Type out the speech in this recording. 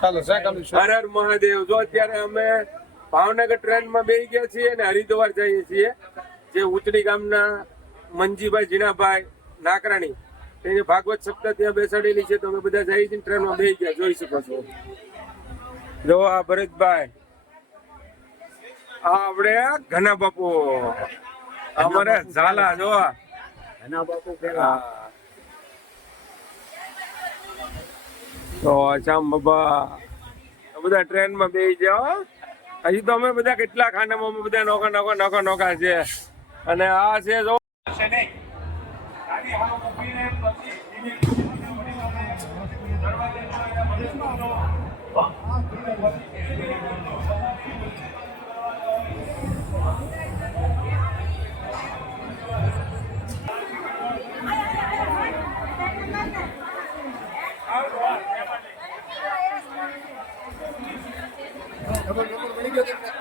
ચાલો હર હર મહાદેવ. જો અત્યારે અમે ભાવનગર ટ્રેનમાં બેસી ગયા છીએ અને હરિદ્વાર જઈએ છીએ. જે ઉચડી ગામના મંજીભાઈ જીણાભાઈ નાકરાણી તેની ભાગવત સપ્તાહ ત્યાં બેસાડેલી છે. તો અમે બધા જઈએ છીએ, ટ્રેનમાં બેસી ગયા, જોઈ શકો છો. જો આ ભરતભાઈ, આ આપણે ઘના બાપુ, અમારે ઝાલા જો ઘના બાપુ પેલા તો શ્યામ બાબા બધા ટ્રેનમાં બેસી જાઓ. હજી તો અમે બધા કેટલા ખાનામાં અમે બધા નોકા છે. અને આ છે જો ખબર પડી ગયો.